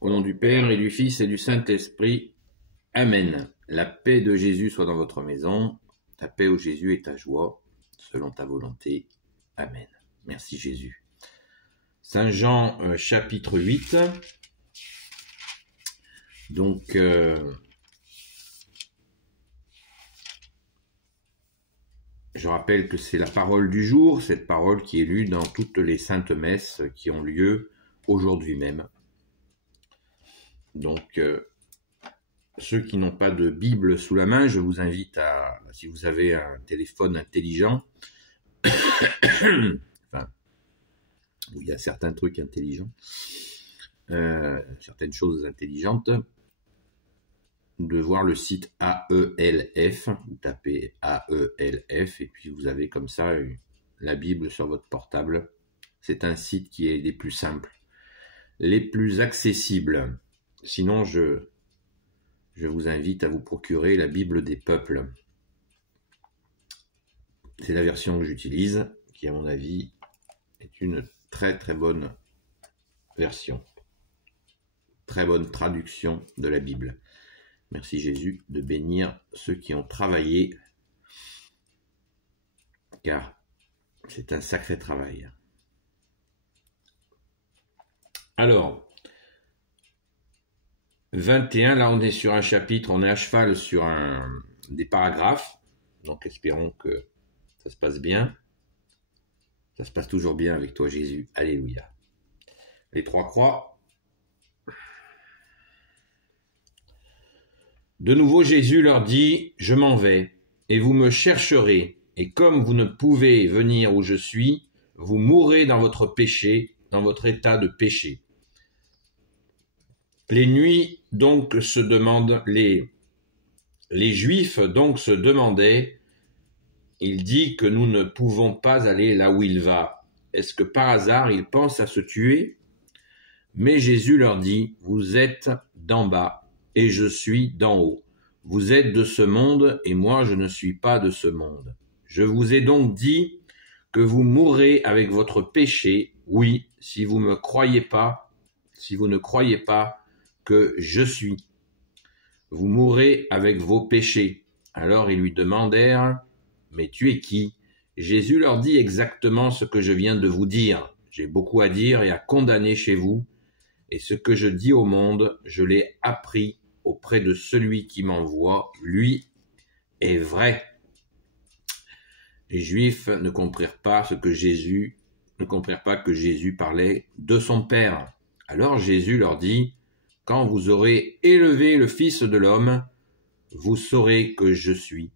Au nom du Père et du Fils et du Saint-Esprit. Amen. La paix de Jésus soit dans votre maison. Ta paix, ô Jésus, est ta joie, selon ta volonté. Amen. Merci Jésus. Saint Jean, chapitre 8. Donc, je rappelle que c'est la parole du jour, cette parole qui est lue dans toutes les saintes messes qui ont lieu aujourd'hui même. Donc, ceux qui n'ont pas de Bible sous la main, je vous invite à, si vous avez un téléphone intelligent, enfin, où il y a certains trucs intelligents, certaines choses intelligentes, de voir le site AELF, vous tapez AELF, et puis vous avez comme ça la Bible sur votre portable. C'est un site qui est des plus simples, les plus accessibles. Sinon, je vous invite à vous procurer la Bible des peuples. C'est la version que j'utilise, qui à mon avis est une très très bonne version. Très bonne traduction de la Bible. Merci Jésus de bénir ceux qui ont travaillé, car c'est un sacré travail. Alors, 21, là on est sur un chapitre, on est à cheval sur des paragraphes, donc espérons que ça se passe bien. Ça se passe toujours bien avec toi Jésus, alléluia. Les trois croix. De nouveau Jésus leur dit, je m'en vais, et vous me chercherez, et comme vous ne pouvez venir où je suis, vous mourrez dans votre péché, dans votre état de péché. Les nuits donc se demandent, les Juifs donc se demandaient, il dit que nous ne pouvons pas aller là où il va. Est-ce que par hasard il pense à se tuer? Mais Jésus leur dit, vous êtes d'en bas et je suis d'en haut. Vous êtes de ce monde et moi je ne suis pas de ce monde. Je vous ai donc dit que vous mourrez avec votre péché, oui, si vous ne croyez pas que je suis. Vous mourrez avec vos péchés. Alors ils lui demandèrent, mais tu es qui? Jésus leur dit exactement ce que je viens de vous dire. J'ai beaucoup à dire et à condamner chez vous, et ce que je dis au monde, je l'ai appris auprès de celui qui m'envoie, lui est vrai. Les Juifs ne comprirent pas que Jésus parlait de son Père. Alors Jésus leur dit, quand vous aurez élevé le Fils de l'homme, vous saurez que je suis,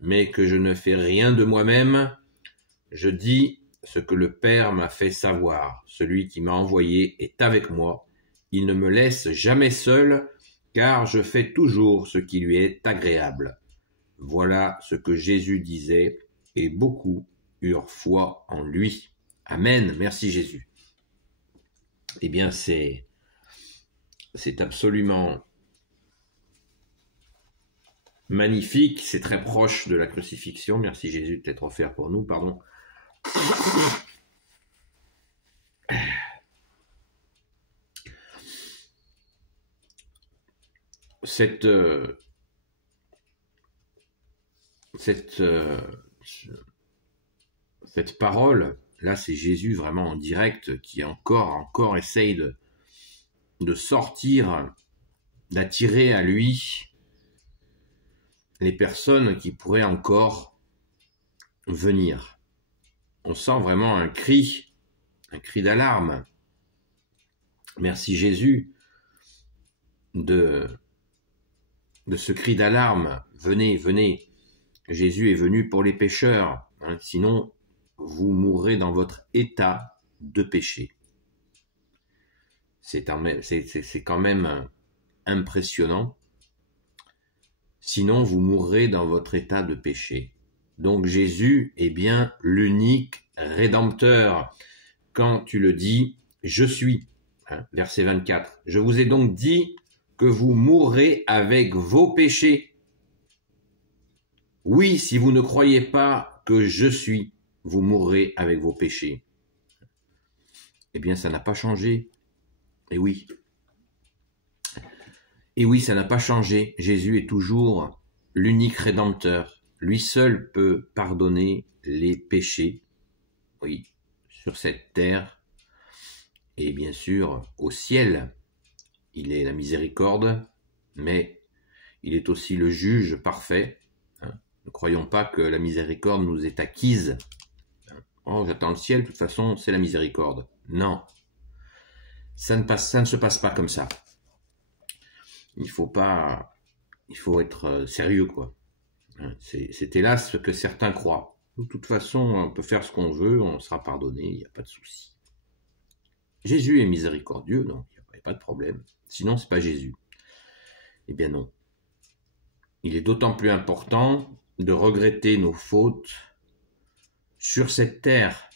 mais que je ne fais rien de moi-même. Je dis ce que le Père m'a fait savoir. Celui qui m'a envoyé est avec moi. Il ne me laisse jamais seul, car je fais toujours ce qui lui est agréable. Voilà ce que Jésus disait, et beaucoup eurent foi en lui. Amen. Merci Jésus. Eh bien, c'est absolument magnifique, c'est très proche de la crucifixion. Merci Jésus de t'être offert pour nous, pardon. Cette parole, là c'est Jésus vraiment en direct qui encore essaye de sortir, d'attirer à lui les personnes qui pourraient encore venir. On sent vraiment un cri d'alarme. Merci Jésus de ce cri d'alarme. Venez, venez. Jésus est venu pour les pécheurs, hein, sinon vous mourrez dans votre état de péché. C'est quand même impressionnant. Sinon vous mourrez dans votre état de péché. Donc Jésus est bien l'unique rédempteur. Quand tu le dis, je suis, hein, verset 24. Je vous ai donc dit que vous mourrez avec vos péchés. Oui, si vous ne croyez pas que je suis, vous mourrez avec vos péchés. Eh bien, ça n'a pas changé. Et oui, Et oui, ça n'a pas changé. Jésus est toujours l'unique rédempteur. Lui seul peut pardonner les péchés, oui, sur cette terre et bien sûr au ciel. Il est la miséricorde, mais il est aussi le juge parfait. Ne croyons pas que la miséricorde nous est acquise. Oh, j'attends le ciel, de toute façon, c'est la miséricorde. Non, ça ne se passe pas comme ça. Il faut être sérieux, quoi. C'est hélas ce que certains croient. De toute façon, on peut faire ce qu'on veut, on sera pardonné, il n'y a pas de souci. Jésus est miséricordieux, donc il n'y a pas de problème. Sinon, c'est pas Jésus. Eh bien non. Il est d'autant plus important de regretter nos fautes sur cette terre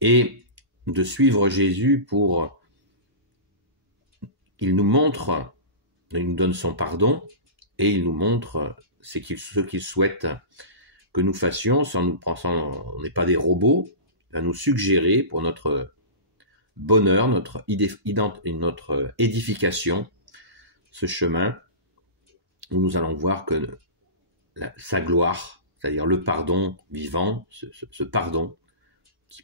et de suivre Jésus pour... Il nous montre, il nous donne son pardon et il nous montre ce qu'il souhaite que nous fassions sans nous prendre, on n'est pas des robots, à nous suggérer pour notre bonheur, notre édification, ce chemin où nous allons voir que sa gloire, c'est-à-dire le pardon vivant, ce pardon qui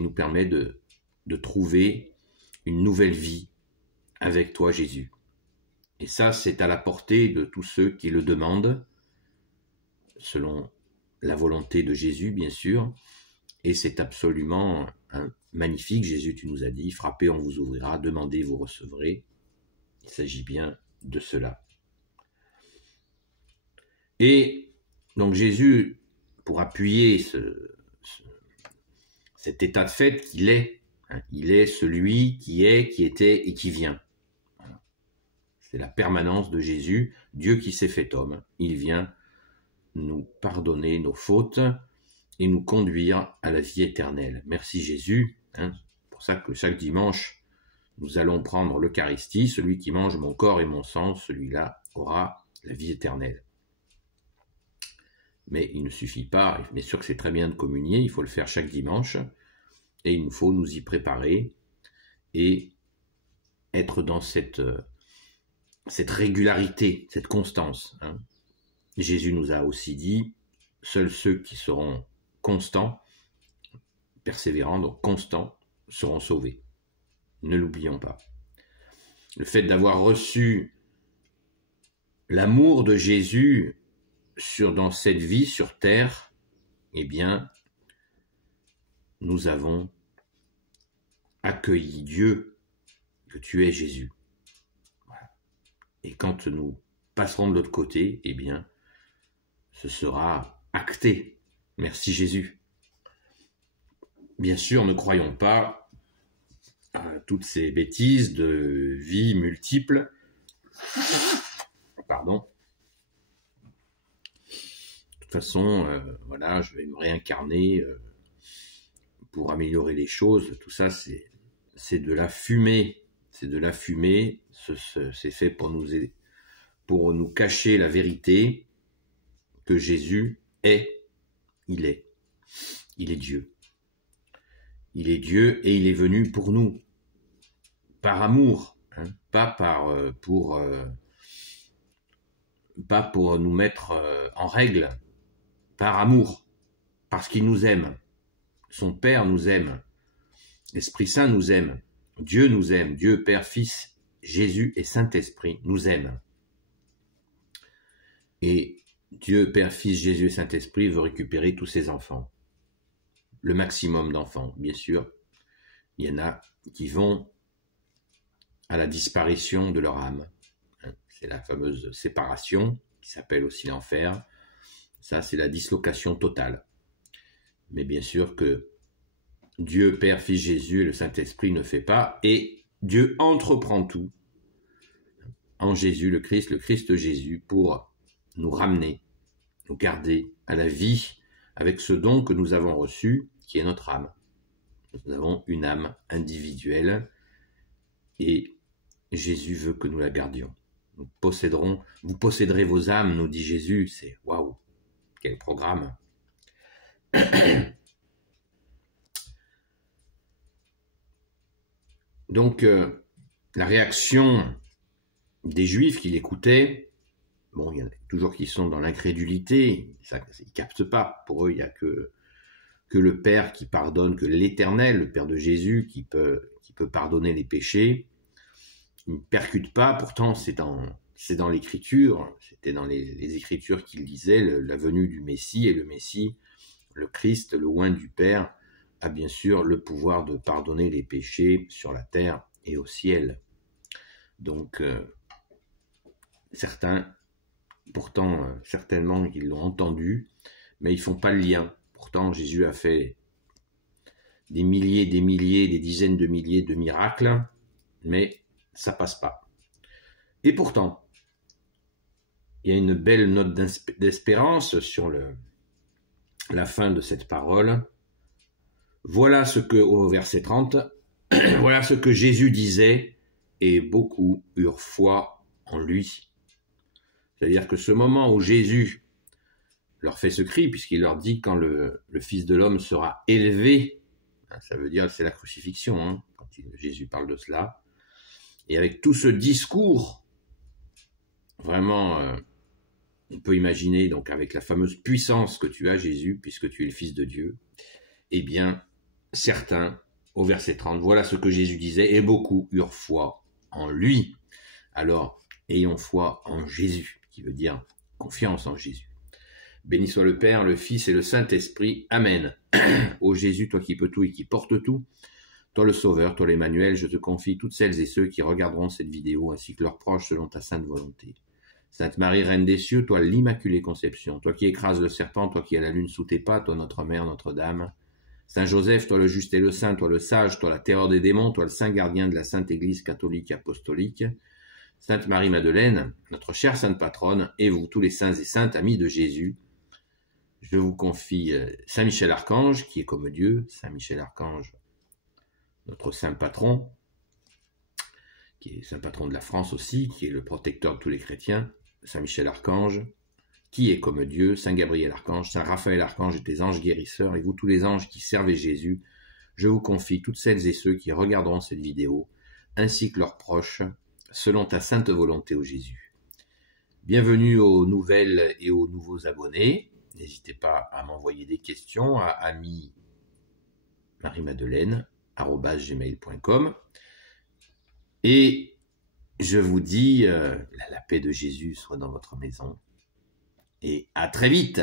nous permet de trouver une nouvelle vie avec toi, Jésus. Et ça, c'est à la portée de tous ceux qui le demandent, selon la volonté de Jésus, bien sûr. Et c'est absolument magnifique. Jésus, tu nous as dit, frappez, on vous ouvrira, demandez, vous recevrez. Il s'agit bien de cela. Et donc Jésus, pour appuyer cet état de fait qu'il est, il est celui qui est, qui était et qui vient. C'est la permanence de Jésus, Dieu qui s'est fait homme. Il vient nous pardonner nos fautes et nous conduire à la vie éternelle. Merci Jésus. C'est pour ça que chaque dimanche, nous allons prendre l'Eucharistie. Celui qui mange mon corps et mon sang, celui-là aura la vie éternelle. Mais il ne suffit pas, bien sûr que c'est très bien de communier, il faut le faire chaque dimanche, et il nous faut nous y préparer et être dans cette régularité, cette constance. Jésus nous a aussi dit, seuls ceux qui seront constants, persévérants, donc constants, seront sauvés. Ne l'oublions pas. Le fait d'avoir reçu l'amour de Jésus dans cette vie sur terre, eh bien, nous avons accueilli Dieu, que tu es Jésus. Voilà. Et quand nous passerons de l'autre côté, eh bien, ce sera acté. Merci Jésus. Bien sûr, ne croyons pas à toutes ces bêtises de vie multiples. Pardon. De toute façon, voilà, je vais me réincarner pour améliorer les choses. Tout ça, c'est de la fumée. C'est de la fumée. C'est fait pour nous cacher la vérité que Jésus est. Il est Dieu. Il est Dieu et il est venu pour nous, par amour, pas pour nous mettre en règle, par amour, parce qu'il nous aime. Son Père nous aime, l'Esprit Saint nous aime, Dieu Père, Fils, Jésus et Saint-Esprit nous aiment. Et Dieu Père, Fils, Jésus et Saint-Esprit veut récupérer tous ses enfants. Le maximum d'enfants, bien sûr. Il y en a qui vont à la disparition de leur âme. C'est la fameuse séparation, qui s'appelle aussi l'enfer. Ça, c'est la dislocation totale. Mais bien sûr que Dieu, Père, Fils, Jésus et le Saint-Esprit ne fait pas, et Dieu entreprend tout en Jésus, le Christ Jésus, pour nous ramener, nous garder à la vie avec ce don que nous avons reçu, qui est notre âme. Nous avons une âme individuelle et Jésus veut que nous la gardions. Vous posséderez vos âmes, nous dit Jésus. C'est waouh, quel programme. Donc, la réaction des Juifs qui l'écoutaient. Bon, il y en a toujours qui sont dans l'incrédulité, ils ne captent pas. Pour eux, il n'y a que le Père qui pardonne, que l'Éternel, le Père de Jésus, qui peut pardonner les péchés. Ils ne percutent pas, pourtant c'est dans l'Écriture, c'était dans les Écritures qu'il disait, la venue du Messie, et le Messie, le Christ, le oint du Père, a bien sûr le pouvoir de pardonner les péchés sur la terre et au ciel. Donc, certains, pourtant, certainement, ils l'ont entendu, mais ils ne font pas le lien. Pourtant, Jésus a fait des milliers, des dizaines de milliers de miracles, mais ça passe pas. Et pourtant, il y a une belle note d'espérance sur la fin de cette parole. Voilà ce que, au verset 30, voilà ce que Jésus disait, et beaucoup eurent foi en lui. C'est-à-dire que ce moment où Jésus leur fait ce cri, puisqu'il leur dit quand le Fils de l'homme sera élevé, ça veut dire c'est la crucifixion, hein, quand Jésus parle de cela, et avec tout ce discours, vraiment, on peut imaginer, donc avec la fameuse puissance que tu as, Jésus, puisque tu es le Fils de Dieu, eh bien, certains, au verset 30, voilà ce que Jésus disait, et beaucoup eurent foi en lui. Alors, ayons foi en Jésus, qui veut dire confiance en Jésus. Béni soit le Père, le Fils et le Saint-Esprit. Amen. Ô Jésus, toi qui peux tout et qui portes tout, toi le Sauveur, toi l'Emmanuel, je te confie toutes celles et ceux qui regarderont cette vidéo, ainsi que leurs proches selon ta sainte volonté. Sainte Marie, Reine des cieux, toi l'Immaculée Conception, toi qui écrases le serpent, toi qui as la lune sous tes pas, toi notre Mère, Notre-Dame. Saint Joseph, toi le juste et le saint, toi le sage, toi la terreur des démons, toi le saint gardien de la Sainte Église catholique et apostolique. Sainte Marie-Madeleine, notre chère sainte patronne, et vous tous les saints et saintes amis de Jésus, je vous confie Saint Michel Archange, qui est comme Dieu, Saint Michel Archange, notre saint patron, qui est saint patron de la France aussi, qui est le protecteur de tous les chrétiens, Saint Michel Archange, qui est comme Dieu, Saint Gabriel Archange, Saint Raphaël Archange et tes anges guérisseurs, et vous tous les anges qui servez Jésus, je vous confie toutes celles et ceux qui regarderont cette vidéo, ainsi que leurs proches, selon ta sainte volonté, ô Jésus. Bienvenue aux nouvelles et aux nouveaux abonnés. N'hésitez pas à m'envoyer des questions à ami-marie-madeleine@gmail.com. Et je vous dis, la paix de Jésus soit dans votre maison. Et à très vite!